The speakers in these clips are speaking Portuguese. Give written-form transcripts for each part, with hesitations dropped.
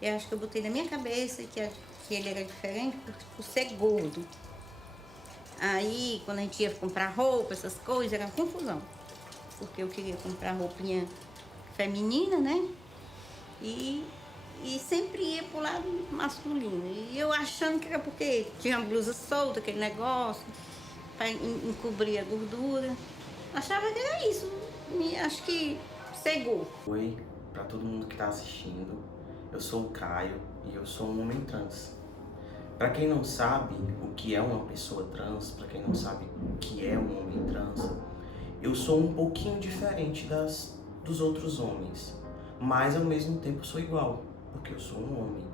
Eu acho que eu botei na minha cabeça que ele era diferente por ser gordo. Aí, quando a gente ia comprar roupa, essas coisas, era uma confusão. Porque eu queria comprar roupinha feminina, né? E, e sempre ia pro lado masculino. E eu achando que era porque tinha uma blusa solta, aquele negócio, para encobrir a gordura. Achava que era isso. Acho que cegou. Oi, para todo mundo que está assistindo. Eu sou o Caio e eu sou um homem trans. Para quem não sabe o que é uma pessoa trans, para quem não sabe o que é um homem trans, eu sou um pouquinho diferente dos outros homens, mas ao mesmo tempo sou igual, porque eu sou um homem.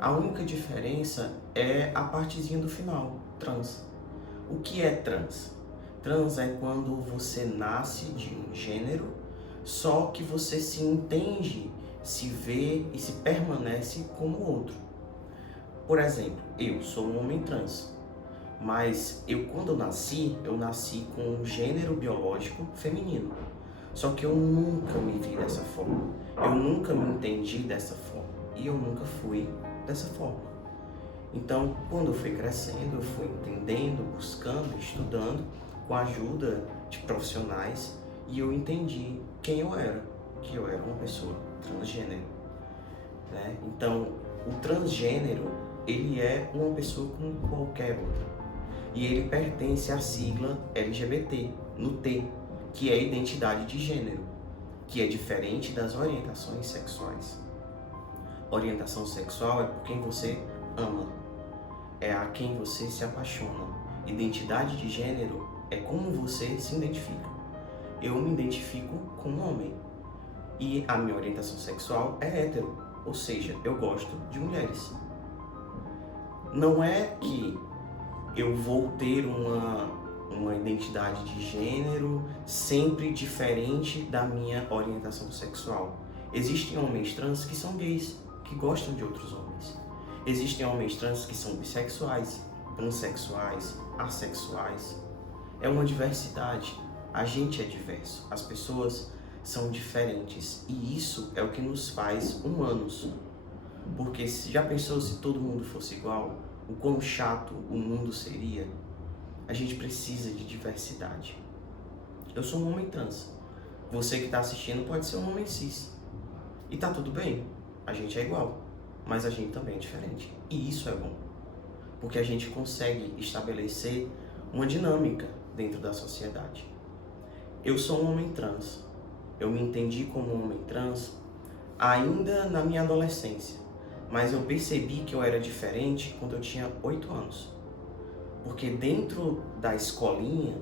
A única diferença é a partezinha do final, trans. O que é trans? Trans é quando você nasce de um gênero, só que você se entende, se vê e se permanece como outro. Por exemplo, eu sou um homem trans, mas quando eu nasci com um gênero biológico feminino. Só que eu nunca me vi dessa forma, eu nunca me entendi dessa forma e eu nunca fui dessa forma. Então, quando eu fui crescendo, eu fui entendendo, buscando, estudando, com a ajuda de profissionais, e eu entendi quem eu era, que eu era uma pessoa transgênero, né? Então, o transgênero, ele é uma pessoa como qualquer outra, e ele pertence à sigla LGBT, no T, que é identidade de gênero, que é diferente das orientações sexuais. Orientação sexual é por quem você ama, é a quem você se apaixona. Identidade de gênero é como você se identifica. Eu me identifico como homem e a minha orientação sexual é hétero, ou seja, eu gosto de mulheres. Não é que eu vou ter uma identidade de gênero sempre diferente da minha orientação sexual. Existem homens trans que são gays, que gostam de outros homens. Existem homens trans que são bissexuais, pansexuais, assexuais. É uma diversidade. A gente é diverso. As pessoas são diferentes. E isso é o que nos faz humanos. Porque já pensou se todo mundo fosse igual? O quão chato o mundo seria? A gente precisa de diversidade. Eu sou um homem trans. Você que está assistindo pode ser um homem cis. E tá tudo bem. A gente é igual. Mas a gente também é diferente. E isso é bom. Porque a gente consegue estabelecer uma dinâmica dentro da sociedade. Eu sou um homem trans. Eu me entendi como um homem trans ainda na minha adolescência. Mas eu percebi que eu era diferente quando eu tinha 8 anos. Porque dentro da escolinha,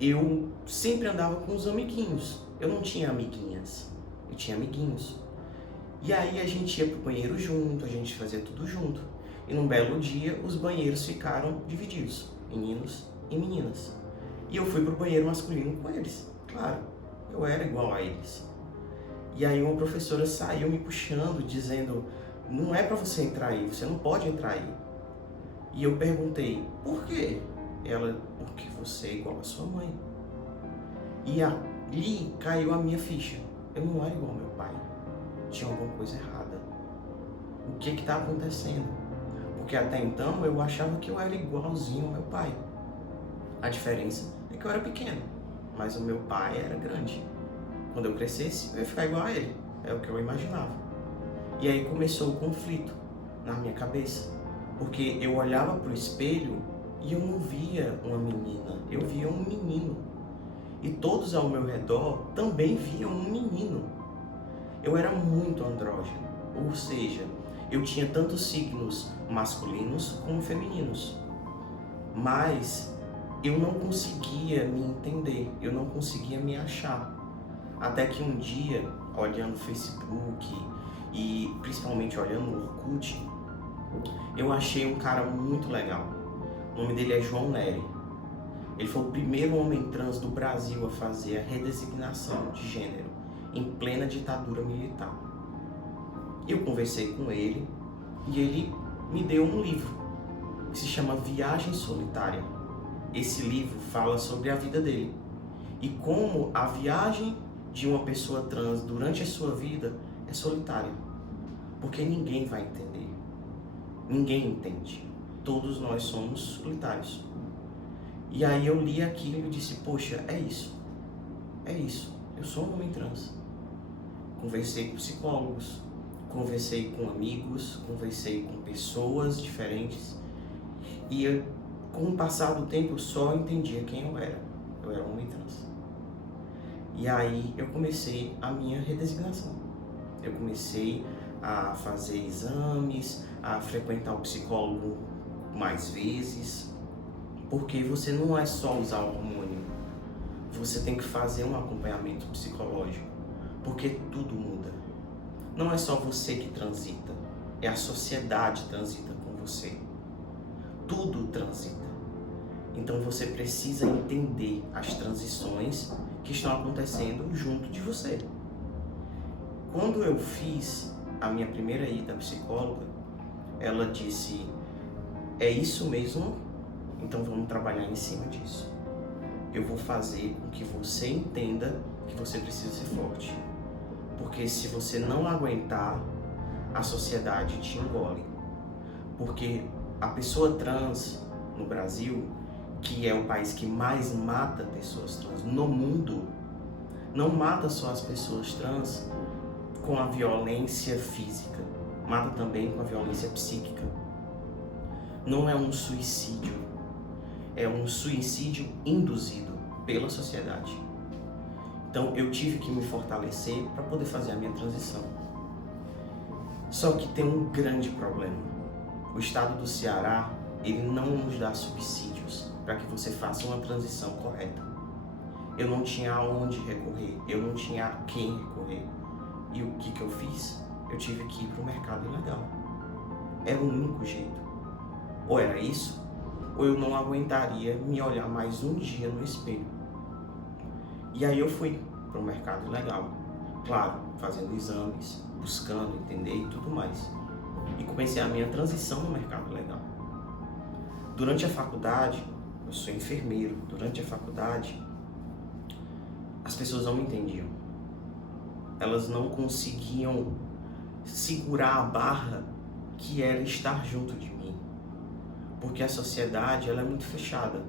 eu sempre andava com os amiguinhos. Eu não tinha amiguinhas, eu tinha amiguinhos. E aí a gente ia pro banheiro junto, a gente fazia tudo junto. E num belo dia, os banheiros ficaram divididos, meninos e meninas. E eu fui pro banheiro masculino com eles. Claro, eu era igual a eles. E aí uma professora saiu me puxando, dizendo: não é pra você entrar aí, você não pode entrar aí. E eu perguntei: por quê? Ela: porque você é igual a sua mãe. E ali caiu a minha ficha. Eu não era igual ao meu pai. Tinha alguma coisa errada. O que está acontecendo? Porque até então eu achava que eu era igualzinho ao meu pai. A diferença é que eu era pequeno, mas o meu pai era grande. Quando eu crescesse, eu ia ficar igual a ele. É o que eu imaginava. E aí começou o conflito na minha cabeça. Porque eu olhava pro espelho e eu não via uma menina, eu via um menino. E todos ao meu redor também viam um menino. Eu era muito andrógeno, ou seja, eu tinha tanto signos masculinos como femininos. Mas eu não conseguia me entender, eu não conseguia me achar. Até que um dia, olhando o Facebook e principalmente olhando o Orkut, eu achei um cara muito legal. O nome dele é João Nery. Ele foi o primeiro homem trans do Brasil a fazer a redesignação de gênero em plena ditadura militar. Eu conversei com ele e ele me deu um livro que se chama Viagem Solitária. Esse livro fala sobre a vida dele e como a viagem de uma pessoa trans durante a sua vida é solitária. Porque ninguém vai entender. Ninguém entende. Todos nós somos solitários. E aí eu li aquilo e disse, poxa, é isso. É isso. Eu sou um homem trans. Conversei com psicólogos, conversei com amigos, conversei com pessoas diferentes. E eu, com o passar do tempo, eu só entendia quem eu era. Eu era um homem trans. E aí eu comecei a minha redesignação. Eu comecei a fazer exames, a frequentar o psicólogo mais vezes, porque você não é só usar o hormônio, você tem que fazer um acompanhamento psicológico, porque tudo muda. Não é só você que transita, é a sociedade que transita com você. Tudo transita. Então você precisa entender as transições que estão acontecendo junto de você. Quando eu fiz a minha primeira ida à psicóloga, ela disse, é isso mesmo? Então vamos trabalhar em cima disso. Eu vou fazer com que você entenda que você precisa ser forte. Porque se você não aguentar, a sociedade te engole. Porque a pessoa trans no Brasil, que é o país que mais mata pessoas trans no mundo, não mata só as pessoas trans com a violência física, mata também com a violência psíquica. Não é um suicídio, é um suicídio induzido pela sociedade. Então eu tive que me fortalecer para poder fazer a minha transição. Só que tem um grande problema. O estado do Ceará, ele não nos dá subsídios para que você faça uma transição correta. Eu não tinha aonde recorrer, eu não tinha a quem recorrer. E o que eu fiz? Eu tive que ir para o mercado ilegal. Era o único jeito. Ou era isso, ou eu não aguentaria me olhar mais um dia no espelho. E aí eu fui para o mercado ilegal. Claro, fazendo exames, buscando entender e tudo mais. E comecei a minha transição no mercado legal. Durante a faculdade, eu sou enfermeiro, durante a faculdade, as pessoas não me entendiam. Elas não conseguiam segurar a barra que era estar junto de mim. Porque a sociedade, ela é muito fechada.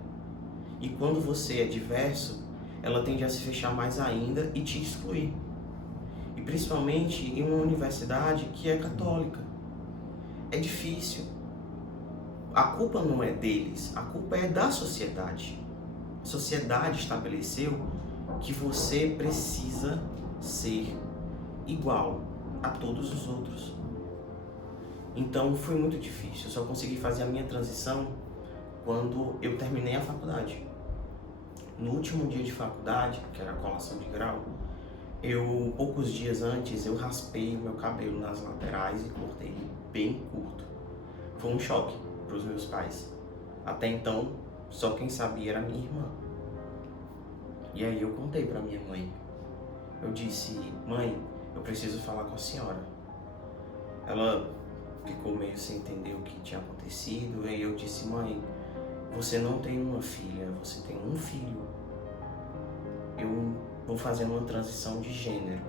E quando você é diverso, ela tende a se fechar mais ainda e te excluir. E principalmente em uma universidade que é católica. É difícil. A culpa não é deles, a culpa é da sociedade. A sociedade estabeleceu que você precisa ser igual a todos os outros. Então foi muito difícil, eu só consegui fazer a minha transição quando eu terminei a faculdade. No último dia de faculdade, que era a colação de grau, poucos dias antes, eu raspei o meu cabelo nas laterais e cortei ele bem curto. Foi um choque para os meus pais. Até então, só quem sabia era minha irmã. E aí eu contei para minha mãe. Eu disse, mãe, eu preciso falar com a senhora. Ela ficou meio sem entender o que tinha acontecido. E aí eu disse, mãe, você não tem uma filha, você tem um filho. Eu vou fazer uma transição de gênero.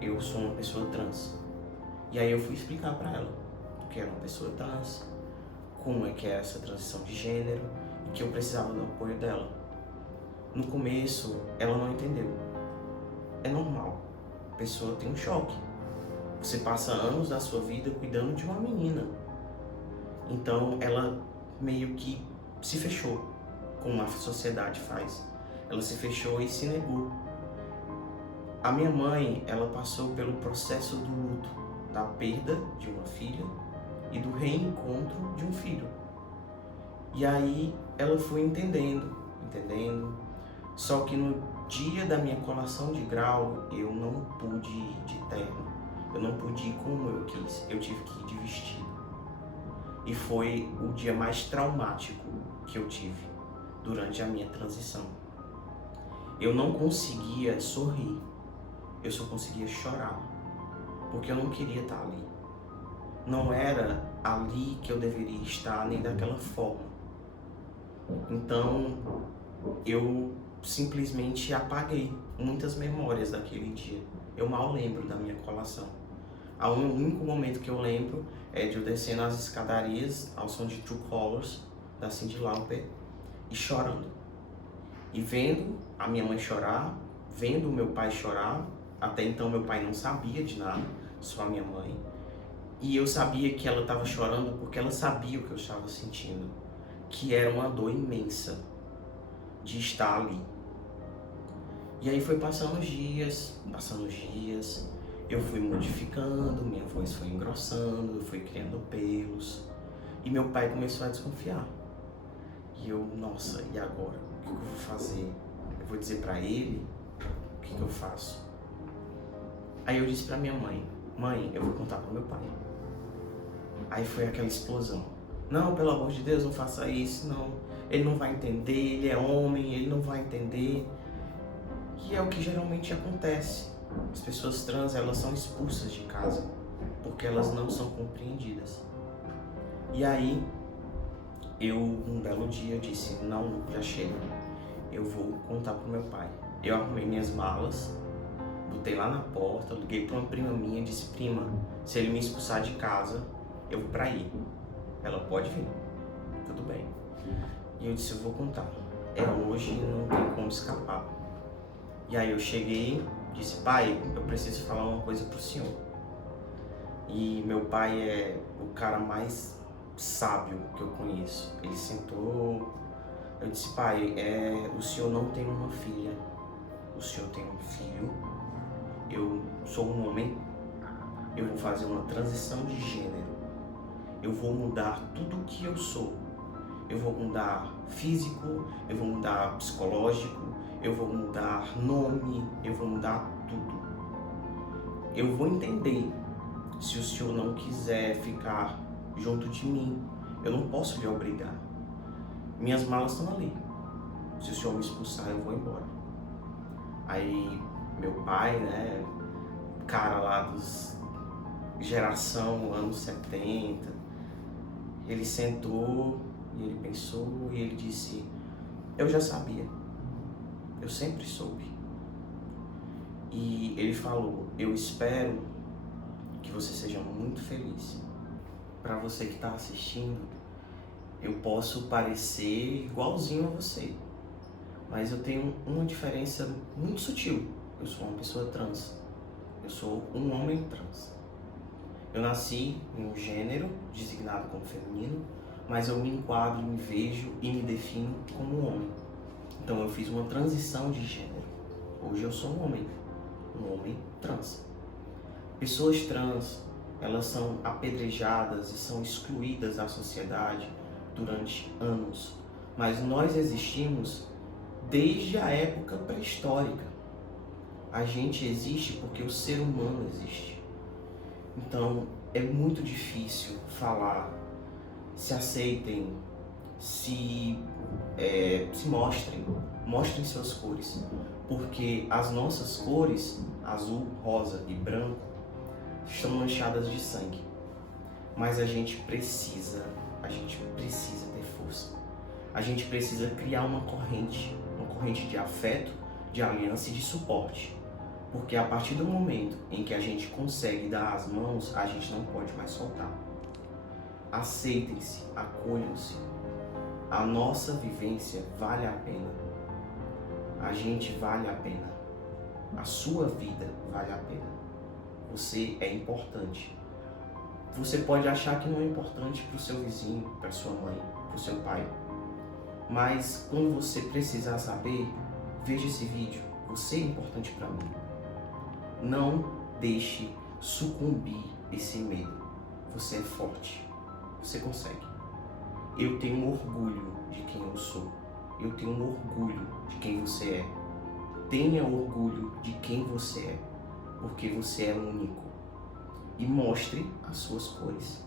Eu sou uma pessoa trans. E aí eu fui explicar para ela o que era uma pessoa trans, como é que é essa transição de gênero e que eu precisava do apoio dela. No começo, ela não entendeu. É normal. A pessoa tem um choque. Você passa anos da sua vida cuidando de uma menina. Então, ela meio que se fechou, como a sociedade faz. Ela se fechou e se negou. A minha mãe, ela passou pelo processo do luto, da perda de uma filha e do reencontro de um filho. E aí, ela foi entendendo. Só que no dia da minha colação de grau, eu não pude ir de terno. Eu não pude ir como eu quis. Eu tive que ir de vestido. E foi o dia mais traumático que eu tive durante a minha transição. Eu não conseguia sorrir. Eu só conseguia chorar. Porque eu não queria estar ali. Não era ali que eu deveria estar, nem daquela forma. Então, eu simplesmente apaguei muitas memórias daquele dia. Eu mal lembro da minha colação. O único momento que eu lembro é de eu descendo as escadarias ao som de True Colors, da Cyndi Lauper, e chorando. E vendo a minha mãe chorar, vendo o meu pai chorar. Até então meu pai não sabia de nada, só a minha mãe. E eu sabia que ela estava chorando porque ela sabia o que eu estava sentindo, que era uma dor imensa de estar ali. E aí foi passando os dias, eu fui modificando, minha voz foi engrossando, eu fui criando pelos, e meu pai começou a desconfiar. E eu, nossa, e agora? O que eu vou fazer? Eu vou dizer pra ele? O que eu faço? Aí eu disse pra minha mãe, mãe, eu vou contar pro meu pai. Aí foi aquela explosão. Não, pelo amor de Deus, não faça isso, não. Ele não vai entender, ele é homem, ele não vai entender. E é o que geralmente acontece. As pessoas trans, elas são expulsas de casa porque elas não são compreendidas. E aí, um belo dia, disse, não, já chega. Eu vou contar pro meu pai. Eu arrumei minhas malas, botei lá na porta, liguei pra uma prima minha e disse, prima, se ele me expulsar de casa, eu vou pra aí. Ela pode vir, tudo bem. E eu disse, eu vou contar. É hoje, não tem como escapar. E aí eu cheguei, disse, pai, eu preciso falar uma coisa pro senhor. E meu pai é o cara mais sábio que eu conheço. Ele sentou, eu disse, pai, o senhor não tem uma filha, o senhor tem um filho, eu sou um homem, eu vou fazer uma transição de gênero, eu vou mudar tudo o que eu sou. Eu vou mudar físico, eu vou mudar psicológico, eu vou mudar nome, eu vou mudar tudo. Eu vou entender se o senhor não quiser ficar junto de mim. Eu não posso lhe obrigar. Minhas malas estão ali. Se o senhor me expulsar, eu vou embora. Aí meu pai, né, cara lá dos geração anos 70, ele sentou e ele pensou e ele disse, eu já sabia. Eu sempre soube. E ele falou, eu espero que você seja muito feliz. Para você que está assistindo, eu posso parecer igualzinho a você, mas eu tenho uma diferença muito sutil. Eu sou uma pessoa trans. Eu sou um homem trans. Eu nasci em um gênero designado como feminino, mas eu me enquadro, me vejo e me defino como um homem. Então eu fiz uma transição de gênero. Hoje eu sou um homem trans. Pessoas trans, elas são apedrejadas e são excluídas da sociedade durante anos. Mas nós existimos desde a época pré-histórica. A gente existe porque o ser humano existe. Então é muito difícil falar, se aceitem, se mostrem suas cores, porque as nossas cores, azul, rosa e branco, estão manchadas de sangue, mas a gente precisa ter força, a gente precisa criar uma corrente de afeto, de aliança e de suporte, porque a partir do momento em que a gente consegue dar as mãos, a gente não pode mais soltar. Aceitem-se, acolham-se. A nossa vivência vale a pena. A gente vale a pena. A sua vida vale a pena. Você é importante. Você pode achar que não é importante para o seu vizinho, para sua mãe, para o seu pai. Mas quando você precisar saber, veja esse vídeo. Você é importante para mim. Não deixe sucumbir esse medo. Você é forte. Você consegue. Eu tenho orgulho de quem eu sou. Eu tenho orgulho de quem você é. Tenha orgulho de quem você é, porque você é único. E mostre as suas cores.